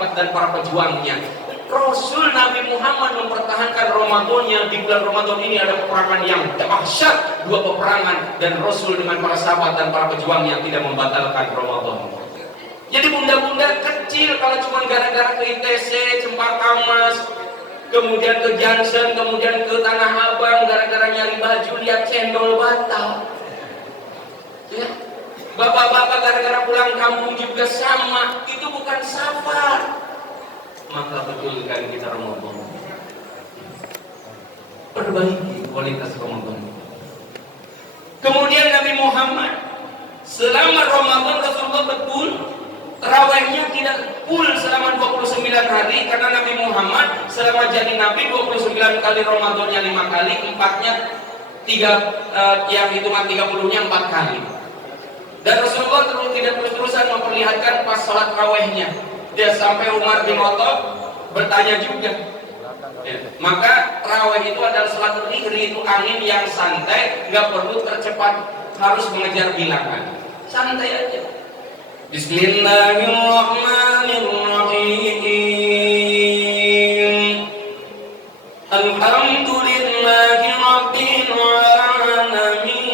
sahabat dan para pejuangnya. Rasul Nabi Muhammad mempertahankan Ramadannya. Di bulan Ramadan ini ada peperangan yang dahsyat, 2 peperangan, dan Rasul dengan para sahabat dan para pejuang yang tidak membatalkan Ramadan. Jadi bunda-bunda kecil kalau cuma gara-gara ke ITC, Cempaka Mas, kemudian ke Johnson, kemudian ke Tanah Abang, gara-gara nyari baju lihat cendol batal. Ya. Bapak-bapak gara-gara pulang kampung juga sama, itu bukan sabar. Maka betulkan kita Ramadan, perbaiki kualitas Ramadan. Kemudian Nabi Muhammad selama Ramadan Rasulullah betul tarawihnya tidak full selama 29 hari, karena Nabi Muhammad selama jadi Nabi 29 kali Ramadannya 5 kali, 4-nya 3, yang hitungan 30-nya 4 kali. Dan Rasulullah tidak terus-terusan memperlihatkan pas sholat tarawihnya. Dia sampai Umar bin Khattab bertanya juga. Ya. Maka tarawih itu adalah sholat rihri, itu angin yang santai, nggak perlu tercepat harus mengejar bilangan, santai aja. Bismillahirrahmanirrahim. Alhamdulillahi rabbil alamin.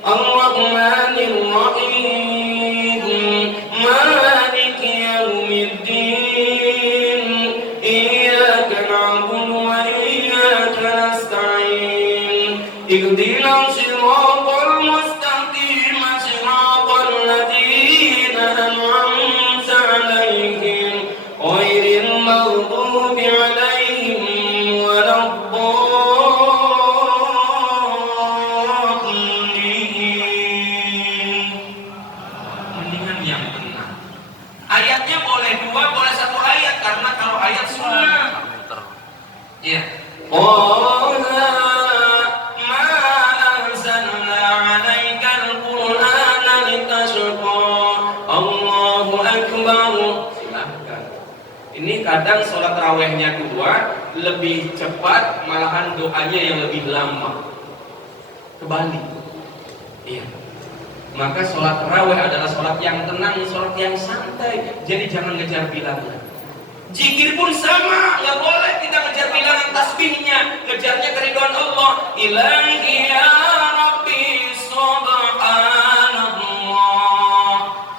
Ar-Rahmanir Rahim. Maliki yaumiddin. Iyyaka na'budu wa iyyaka nasta'in. Ihdinas siratal mustaqim, siratal ladzina an'amta 'alaihim ghairil maghdubi 'alaihim waladdallin. Mendingan yang tenang. Ayatnya boleh 2, boleh 1 ayat, karena kalau ayat sunnah. Iya. Ini kadang sholat tarawihnya 2 lebih cepat, malahan doanya yang lebih lama. Kebalik. Iya. Maka sholat tarawih adalah sholat yang tenang, sholat yang santai. Jadi jangan ngejar bilangan. Zikir pun sama, nggak boleh kita ngejar bilangan tasbihnya, ngejarnya keridhaan Allah. Ilahi ya Rabbi subhanallah,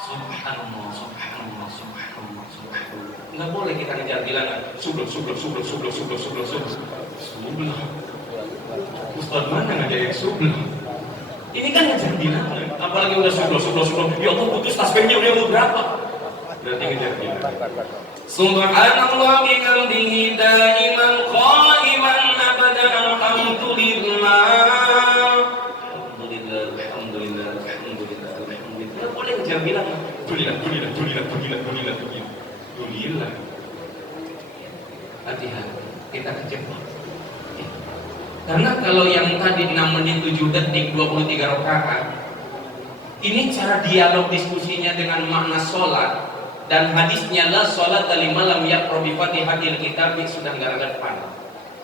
subhanallah, subhanallah, subhanallah, subhanallah. Nggak boleh kita ngejar bilangan. Subhanallah, subhanallah, subhanallah, subhanallah, subhanallah, subhanallah. Ustaz mana nggak ada yang subhanallah? Ini kan ngejar bilangan. Apalagi udah subhanallah, subhanallah, subhanallah. Ya Allah, putus tasbihnya udah mau berapa? Berarti ngejar bilangan. Subhanallah bihamdihi daiman qaiman abada alhamdulillah. Alhamdulillah, alhamdulillah, alhamdulillah, alhamdulillah. Boleh ngejar bilangan. Alhamdulillah. Hati-hati, kita kejebak. Karena kalau yang tadi 6 menit 7 detik 23 rakaat, ini cara dialog diskusinya dengan makna sholat. Dan hadisnya la sholat liman lam yaqra bi Fatihatil Kitab, sudah nggak relevan.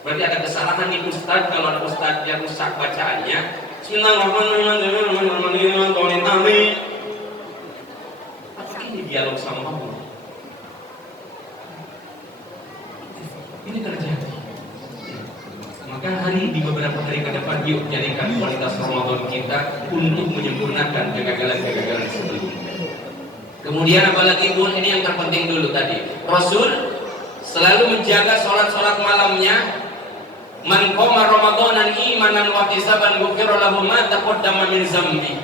Berarti ada kesalahan di ustaz. Kalau ada ustaz yang rusak bacaannya, Bismillahirrahmanirrahim. Apa ini dialog sama Allah? Ini terjadi. Maka di beberapa hari ke depan, yuk jadikan kualitas Ramadan kita untuk menyempurnakan kegagalan-kegagalan sebelumnya. Kemudian apalagi pun, ini yang terpenting dulu tadi, Rasul selalu menjaga sholat-sholat malamnya. Man qama ramadanan imanan wa ihtisaban ghufira lahu ma taqaddama min dzambi.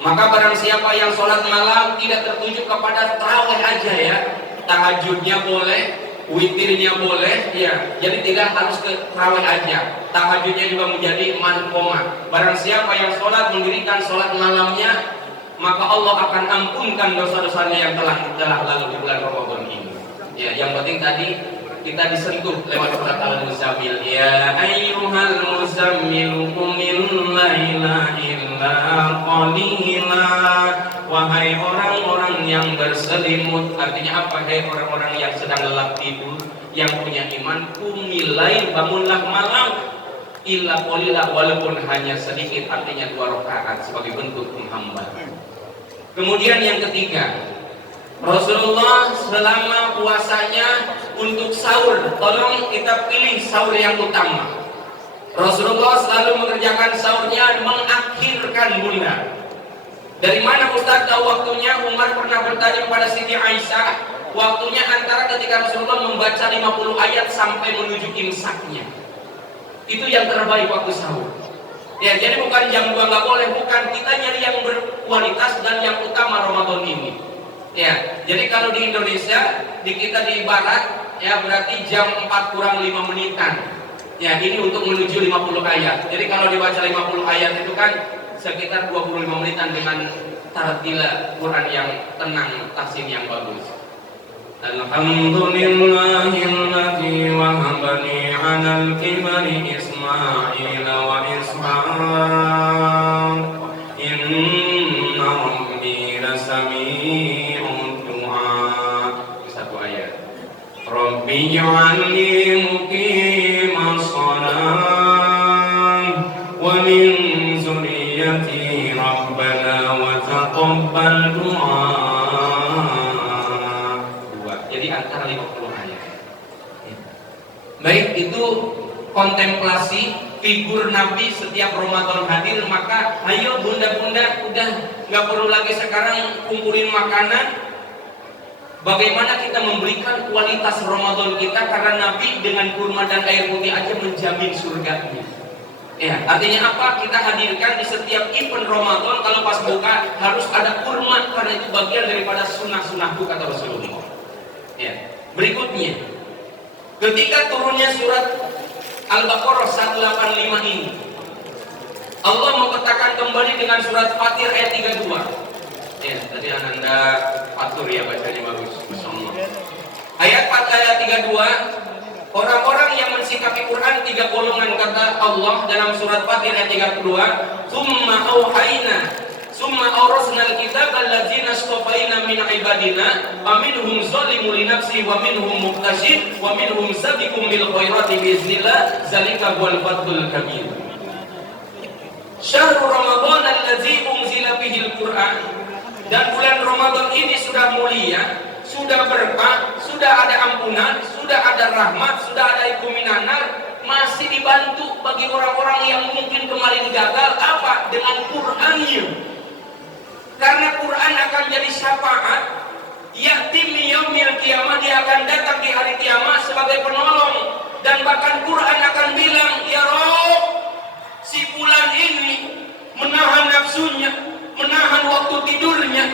Maka barang siapa yang sholat malam tidak tertuju kepada tarawih aja ya, tahajudnya boleh, witirnya boleh, ya. Jadi tidak harus ke tarawih aja. Tahajudnya juga menjadi man qama. Barang siapa yang sholat mendirikan sholat malamnya, maka Allah akan ampunkan dosa-dosanya yang telah lalu di bulan Ramadan ini. Ya, yang penting tadi kita disentuh lewat surat Al-Muzammil. Ya ayyuhal muzammil qumil laila illa qalila. Wahai orang-orang yang berselimut, artinya apa? Hai orang-orang yang sedang lelap tidur, yang punya iman, qumil lail, bangunlah malam, illa qalila, walaupun hanya sedikit, artinya 2 rakaat sebagai bentuk menghamba. Kemudian yang ketiga, Rasulullah selama puasanya untuk sahur, tolong kita pilih sahur yang utama. Rasulullah selalu mengerjakan sahurnya mengakhirkan bunda. Dari mana Ustaz tahu waktunya? Umar pernah bertanya kepada Siti Aisyah, waktunya antara ketika Rasulullah membaca 50 ayat sampai menuju imsaknya. Itu yang terbaik waktu sahur. Ya, jadi bukan jam 2 nggak boleh, bukan. Kita nyari yang berkualitas dan yang utama Ramadan ini. Ya, jadi kalau di Indonesia, di kita di Barat, ya berarti jam 4 kurang 5 menitan. Ya, ini untuk menuju 50 ayat. Jadi kalau dibaca 50 ayat itu kan sekitar 25 menitan dengan tartila Quran yang tenang, tahsin yang bagus. Alhamdulillahilladzi wahabani 'alal kibari Ismail wa Ishaq. Inna rabbi lasami'ud du'a. Satu ayat. Rabbi ij'alni muqimas shalah wa min dzurriyyati rabbana wa taqabbal du'a. Antara 50 ayat. Baik, itu kontemplasi figur Nabi setiap Ramadan hadir. Maka ayo bunda-bunda, udah nggak perlu lagi sekarang kumpulin makanan. Bagaimana kita memberikan kualitas Ramadan kita, karena Nabi dengan kurma dan air putih aja menjamin surganya. Ya, artinya apa? Kita hadirkan di setiap event Ramadan, kalau pas buka harus ada kurma, karena itu bagian daripada sunnah-sunnahku, kata Rasulullah. Ya. Berikutnya, ketika turunnya surat Al-Baqarah 185 ini, Allah mempetakan kembali dengan surat Fatir ayat 32. Ya, tadi Anda atur ya bacanya bagus, Masya Allah. Ayat 32, orang-orang yang mensikapi Quran 3 golongan, kata Allah dalam surat Fatir ayat 32, "Tsumma auhayna summa awrasnal kitaba alladzina astafaina min ibadina faminhum zalimun li nafsihi wa minhum muqtasid wa minhum sabiqun bil khairati biiznillah zalika huwal fadlul kabir." Syahrul Ramadan allazi unzila fihil Qur'an. Dan bulan Ramadan ini sudah mulia, sudah berkah, sudah ada ampunan, sudah ada rahmat, sudah ada ikuminanar. Masih dibantu bagi orang-orang yang mungkin kemarin gagal, apa? Dengan Qur'annya. Karena Quran akan jadi syafaat, yatim yaumil kiamah, dia akan datang di hari kiamat sebagai penolong. Dan bahkan Quran akan bilang, ya Rob, si fulan ini menahan nafsunya, menahan waktu tidurnya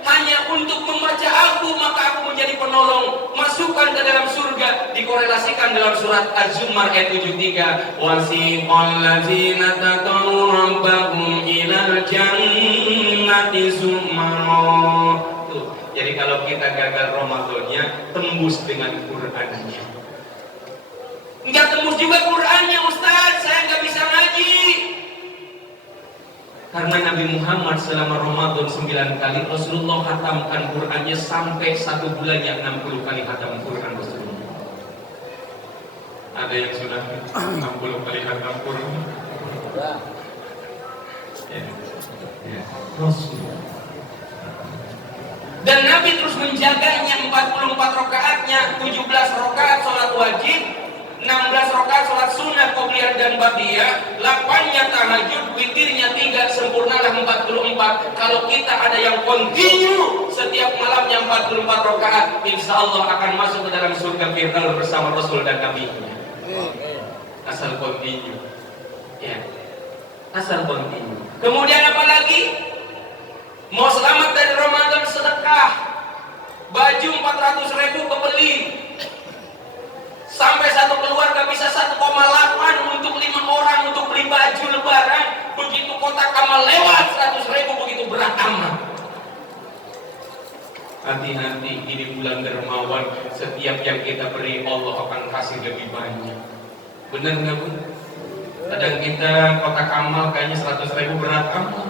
hanya untuk membaca aku, maka aku menjadi penolong, masukkan ke dalam surga. Dikorelasikan dalam surat Az-Zumar ayat 73, wasiqal ladzina taqaw rabbahum ilal jannati zumara. Tuh, jadi kalau kita gagal Ramadannya, tembus dengan Qur'annya. Enggak tembus juga Qur'annya, Ustaz, saya enggak bisa ngaji. Karena Nabi Muhammad selama Ramadan 9 kali, Rasulullah khatamkan Qur'annya sampai 1 bulannya 60 kali khatam Qur'an Rasulullah. Ada yang sudah 60 kali khatam Qur'an? Ya. Rasulullah. Dan Nabi terus menjaganya 44 rakaatnya, 17 rakaat sholat wajib, 16 rakaat sholat sunnah qobliyah dan ba'diyah, 8-nya tahajud, witirnya 3, sempurnalah 44. Kalau kita ada yang kontinu setiap malamnya 44 rakaat, insya Allah akan masuk ke dalam surga Firdaus bersama Rasul dan Nabi-Nya. Asal kontinu. Ya. Asal kontinu. Kemudian apa lagi? Mau selamat dari Ramadan, sedekah. Baju 400.000 kebeli. Sampai satu keluarga bisa 1,8 untuk 5 orang untuk beli baju lebaran. Begitu kotak amal lewat 100.000, begitu berat amal. Hati-hati, ini bulan dermawan. Setiap yang kita beri Allah akan kasih lebih banyak. Benar nggak Bu? Kadang kita kotak amal kayaknya 100.000 berat amal.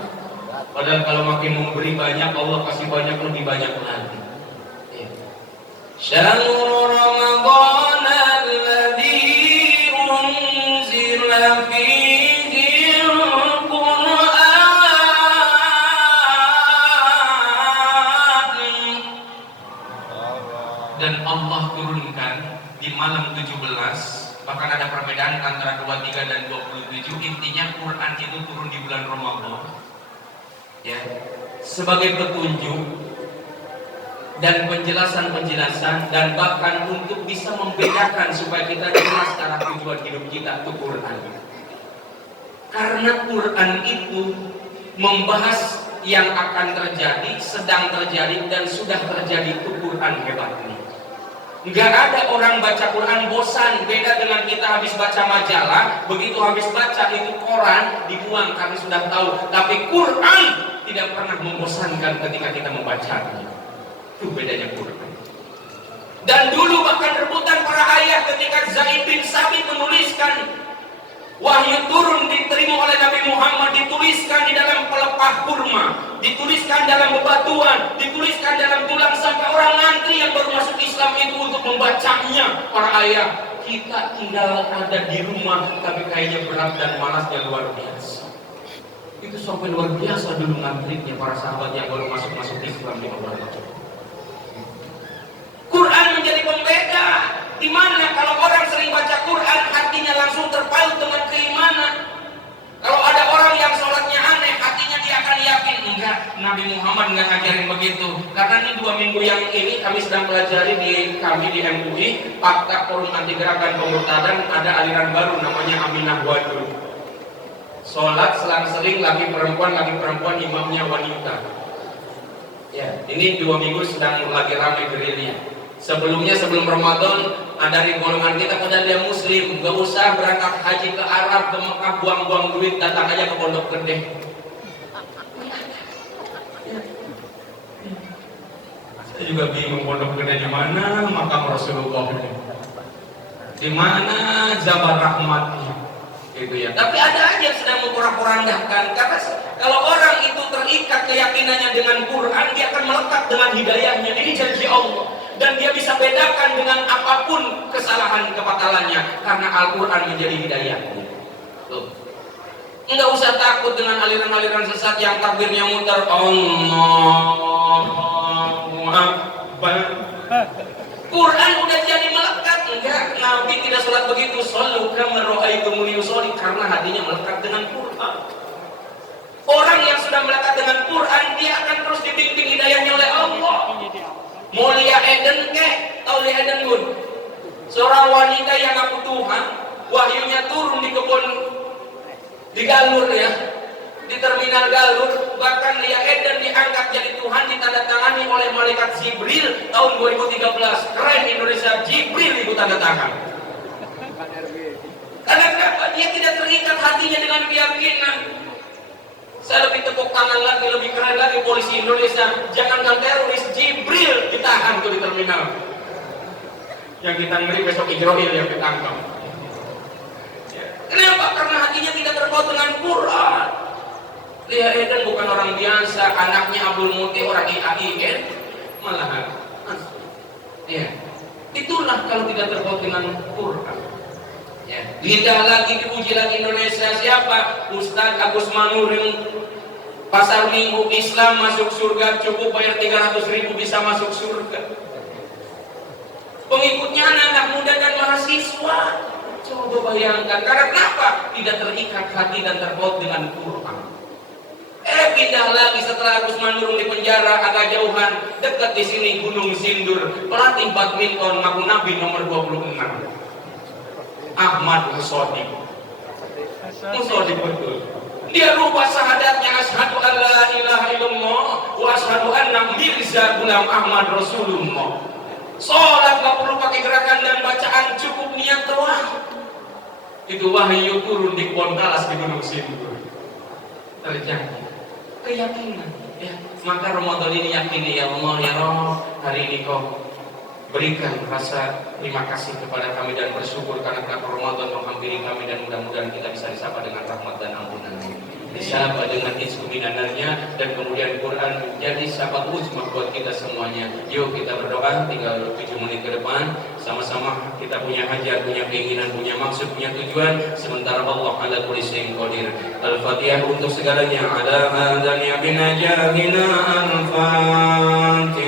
Padahal kalau makin memberi banyak, Allah kasih banyak, lebih banyak lagi. Syahrul Ramadan alladzi unzila fihi al-Qur'an dan Allah turunkan di malam 17. Bahkan ada perbedaan antara 23 dan 27. Intinya Quran itu turun di bulan Ramadan, ya, sebagai petunjuk dan penjelasan-penjelasan, dan bahkan untuk bisa membedakan supaya kita jelas arah tujuan hidup kita itu Quran. Karena Quran itu membahas yang akan terjadi, sedang terjadi, dan sudah terjadi. Itu Quran hebatnya. Nggak ada orang baca Quran bosan. Beda dengan kita habis baca majalah, begitu habis baca itu koran dibuang karena sudah tahu. Tapi Quran tidak pernah membosankan ketika kita membacanya. Itu bedanya Quran. Dan dulu bahkan rebutan para ayah ketika Zaid bin Sabit menuliskan wahyu turun diterima oleh Nabi Muhammad, dituliskan di dalam pelepah kurma, dituliskan dalam bebatuan, dituliskan dalam tulang, sampai orang ngantri yang baru masuk Islam itu untuk membacanya. Para ayah, kita tinggal ada di rumah tapi kayaknya berat dan malasnya luar biasa. Itu sampai luar biasa dulu ngantrinya para sahabat yang baru masuk Islam di Allah. Quran menjadi pembeda. Di mana kalau orang sering baca Quran, hatinya langsung terpaut dengan keimanan. Kalau ada orang yang sholatnya aneh, hatinya dia akan yakin. Enggak, Nabi Muhammad enggak ngajarin begitu. Karena ini 2 minggu yang ini kami sedang pelajari di MUI, Fakta Forum Anti Gerakan Pemurtadan, ada aliran baru namanya Aminah Wadud. Sholat selang-seling lagi perempuan, imamnya wanita. Ya, ini 2 minggu sedang lagi ramai gerilya. Sebelumnya, sebelum Ramadan, dari golongan kita pada dia Muslim, gak usah berangkat haji ke Arab, ke Mekah, buang-buang duit, datang aja ke Pondok Gede. Saya juga bingung Pondok Gede di mana, makam Rasulullah ini, di mana Jabal Rahmatnya, gitu ya. Tapi ada aja yang sedang memporak-porandahkan, karena kalau orang itu terikat keyakinannya dengan Quran, dia akan melekat dengan hidayahnya. Ini janji Allah. Dan dia bisa bedakan dengan apapun kesalahan kebatalannya, karena Al-Quran menjadi hidayahnya. Tuh. Enggak usah takut dengan aliran-aliran sesat yang takbirnya muter Allahu Akbar. Quran udah jadi melekat. Enggak, Nabi tidak sholat begitu. Shollu kama ra'aitumuni usolli, karena hatinya melekat dengan Quran. Orang yang sudah melekat dengan Quran, dia akan terus dibimbing hidayahnya oleh Allah. Mulia Eden Taulia Eden Gun, seorang wanita yang ngaku Tuhan, wahyunya turun di kebun, di Galur ya, di terminal Galur. Bahkan Lia Eden diangkat jadi Tuhan, ditandatangani oleh malaikat Jibril tahun 2013. Keren Indonesia, Jibril itu tanda tangan. Karena kenapa? Dia tidak terikat hatinya dengan keyakinan. Saya lebih tepuk tangan lagi, lebih keren lagi polisi Indonesia. Jangankan teroris, Jibril ditahan tuh di terminal. Yang kita ngeri besok Ijroil yang ditangkap. Kenapa? Karena hatinya tidak terpaut dengan Quran. Lia Eden bukan orang biasa, anaknya Abdul Muti orang IAIN, malahan. Ya, itulah kalau tidak terpaut dengan Quran. Ya, lidah lagi dipuji lagi Indonesia. Siapa? Ustadz Agus Manuring. Pasar Minggu Islam masuk surga, cukup bayar 300.000 bisa masuk surga. Pengikutnya anak-anak muda dan mahasiswa. Coba bayangkan, karena kenapa? Tidak terikat hati dan terpaut dengan Quran. Pindah lagi setelah Agus Manurung di penjara, agak jauhan, dekat di sini Gunung Sindur, pelatih badminton ngaku Nabi nomor 26. Ahmad Musodi betul. Dia lupa syahadatnya, asyhadu an la ilaha illallah wa asyhadu anna Mirza Ghulam Ahmad Rasulullah. Sholat gak perlu pakai gerakan dan bacaan, cukup niat doang. Itu wahyu turun di Pohon Talas di Gunung Sindur. Terjadi keyakinan ya. Maka Ramadan ini yakini, ya Allah ya Rabb, hari ini kau berikan rasa terima kasih kepada kami dan bersyukur karena Ramadan menghampiri kami, dan mudah-mudahan kita bisa disapa dengan rahmat dan ampunan, disapa dengan izku minanarnya, dan kemudian Quran menjadi syafaat uzma buat kita semuanya. Yuk kita berdoa, tinggal 7 menit ke depan, sama-sama kita punya hajat, punya keinginan, punya maksud, punya tujuan, sementara Allah ala kulli syai'in qadir. Al-Fatihah untuk segalanya. Ala hadzal binajahina al-Fatihah.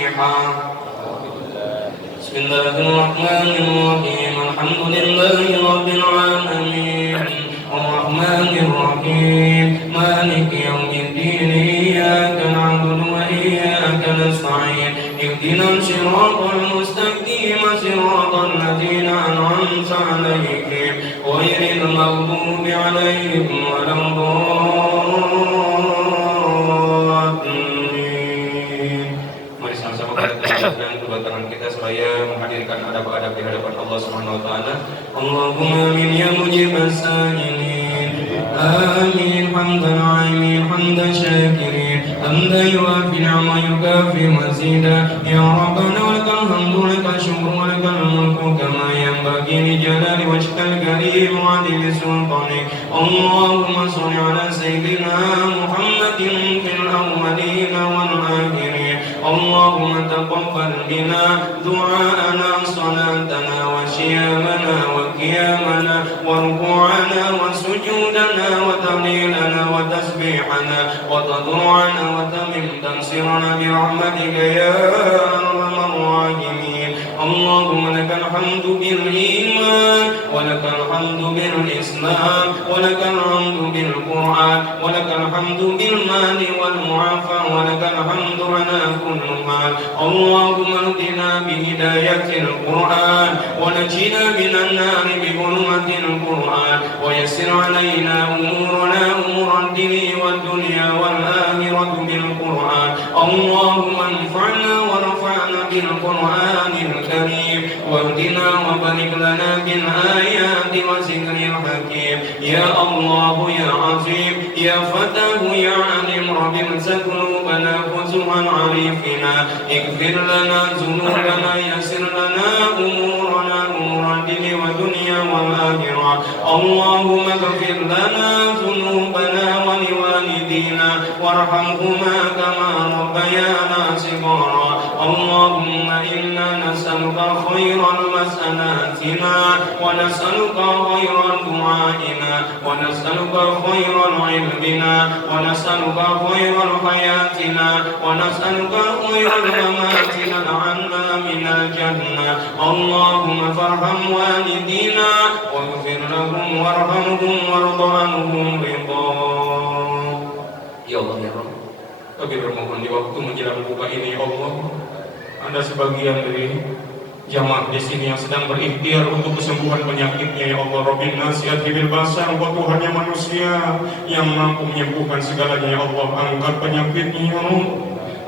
Bismillahirrahmanirrahim. Alhamdulillahi rabbil alamin. Ar-Rahmanir Rahim. Maliki yaumiddin. Iyyaka na'budu wa iyyaka nasta'in. Ihdinas siratal mustaqim. Siratal ladzina an'amta 'alaihim ghairil maghdubi 'alaihim waladdallin. Mari sama-sama kita dengan kedua tangan kita seraya menghadirkan adab-adab di hadapan Allah Subhanahu wa taala. Allahumma amin ya mujibas sa'ilin. Amin hamdan 'aimin hamdan syakirin. Hamdan yuafi ni'ma yukafi mazida. Ya Rabbana lakal hamdu lakal syukru lakal mulku kama yanbaghi li jalali wajhikal karim wa 'adli sultanik. Allahumma shalli ala sayyidina Muhammadin fil awwalin wal akhirin. Allahumma taqabbal minna du'aana salatana wa siyamana wa qiyamana wa ruku'ana wa sujudana wa tahlilana wa tasbihana wa tadru'ana wa tamim tansirana bi rahmatika ya arhamar rahimin. Allahumma lakal hamdu bil iman wa lakal hamdu bil islam wa lakal hamdu bil qur'an wa lakal hamdu bil mali wal mu'afa wa lakal hamdu ala kulli hal. Allahumma hdina bi hidayatil qur'an wa najina minan nar bi hurmatil qur'an wa yassir alaina umurana umuran dini wad dunya wal akhirati bil qur'an. Allahumma anfa'na wa rafa'na bil qur'anil karim wahdina wa barik lana bil ayati wa zikril hakim. Ya Allah ya azim ya fatah ya alim rabbil qulubana khuzwan arifina ighfir lana dhunubana yassir lana umurana umuran dini wa dunya wal akhirah. Allahumma ighfir lana dhunubana wa liwalidina warhamhuma kama rabbayana shighara. Allahumma inna nas'aluka khairal mas'alatina wa nas'aluka khairal du'aina wa nas'aluka khairal ilmina wa nas'aluka khairal hayatina wa nas'aluka khairal mamatina anna minal jannah. Allahumma farham walidina waghfir lahum warhamhum warḍa anhum ridha. Ya Allah ya Rabb, kami bermohon di waktu menjelang buka ini ya Allah, ada sebagian dari jamaah di sini yang sedang berikhtiar untuk kesembuhan penyakitnya ya Allah. Rabbin nas yadhibil basar, Engkau Tuhan yang manusia yang mampu menyembuhkan segalanya ya Allah. Angkat penyakitnya ya Allah,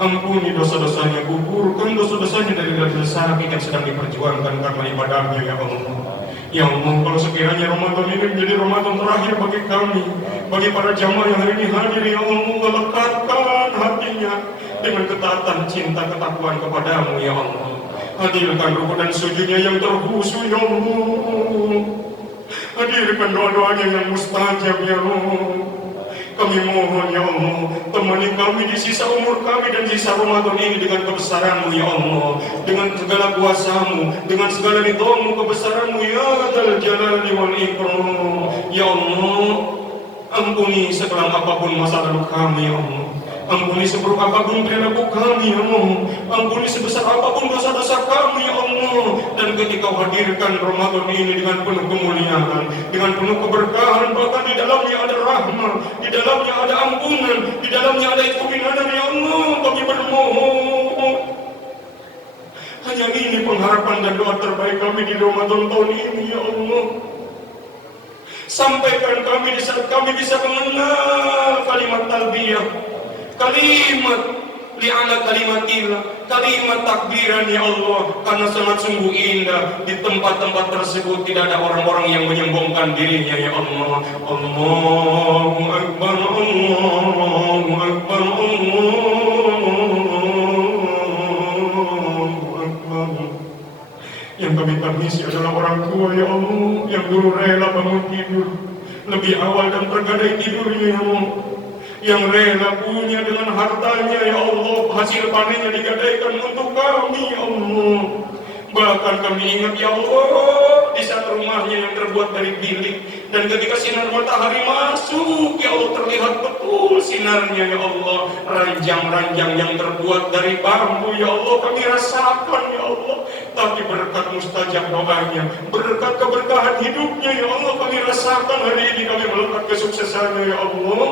ampuni dosa-dosanya, gugurkan dosa-dosanya dari dosa sakit yang sedang diperjuangkan karena ibadahnya ya Allah. Ya Allah, kalau sekiranya Ramadan ini menjadi Ramadan terakhir bagi kami, bagi para jamaah yang hari ini hadir ya Allah, lekatkan hatinya dengan ketaatan cinta ketakwaan kepadamu ya Allah. Hadirkan rukuk dan sujudnya yang terkhusyuk ya Allah. Hadirkan doa-doanya yang mustajab ya Allah. Kami mohon ya Allah, temani kami di sisa umur kami dan sisa Ramadan ini dengan kebesaran-Mu ya Allah, dengan segala kuasa-Mu, dengan segala ridho-Mu, kebesaran-Mu ya Dzal Jalali wal Ikram. Ya Allah, ampuni sekelam apapun masa lalu kami ya Allah. Ampuni seburuk apapun perilaku kami ya Allah. Ampuni sebesar apapun dosa-dosa kami ya Allah. Dan ketika hadirkan Ramadan ini dengan penuh kemuliaan, dengan penuh keberkahan, bahkan di dalamnya ada rahmat, di dalamnya ada ampunan, di dalamnya ada itminanan ya Allah. Kami bermohon, hanya ini pengharapan dan doa terbaik kami di Ramadan tahun ini ya Allah. Sampaikan kami di saat kami bisa mengenal kalimat talbiyah, kalimat li'ala kalimatillah, kalimat takbiran ya Allah, karena sangat sungguh indah. Di tempat-tempat tersebut tidak ada orang-orang yang menyombongkan dirinya ya Allah. Allahu Akbar, Allahu Akbar, Allahu Akbar. Yang kami tangisi adalah orang tua ya Allah, yang dulu rela bangun tidur lebih awal dan tergadai tidurnya ya Allah, yang rela punya dengan hartanya ya Allah, hasil panennya digadaikan untuk kami ya Allah. Bahkan kami ingat ya Allah, di saat rumahnya yang terbuat dari bilik, dan ketika sinar matahari masuk ya Allah, terlihat betul sinarnya ya Allah. Ranjang-ranjang yang terbuat dari bambu ya Allah kami rasakan ya Allah, tapi mustajab doanya, berkat keberkahan hidupnya ya Allah kami rasakan hari ini, kami melekat kesuksesannya ya Allah.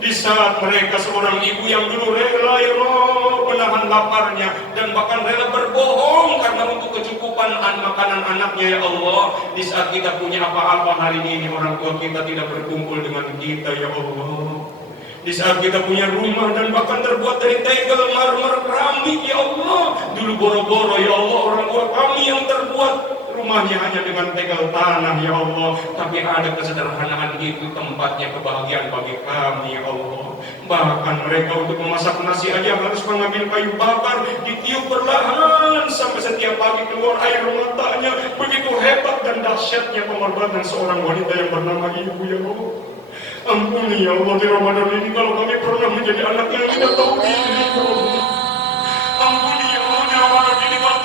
Di saat mereka seorang ibu yang dulu rela ya Allah menahan laparnya dan bahkan rela berbohong karena untuk kecukupan makanan anaknya ya Allah. Di saat kita punya apa-apa hari ini orang tua kita tidak berkumpul dengan kita ya Allah. Di saat kita punya rumah dan bahkan terbuat dari tegel, marmer, keramik ya Allah. Dulu boro-boro ya Allah orang tua kami yang terbuat rumahnya hanya dengan tegel tanah ya Allah. Tapi ada kesederhanaan itu tempatnya kebahagiaan bagi kami ya Allah. Bahkan mereka untuk memasak nasi aja harus mengambil kayu bakar, ditiup perlahan sampai setiap pagi keluar air matanya. Begitu hebat dan dahsyatnya pengorbanan seorang wanita yang bernama ibu ya Allah. Ampuni ya Allah di Ramadan ini kalau kami pernah menjadi anak yang tidak tahu diri ya Allah. Ampuni ya Allah di Ramadan ini kalau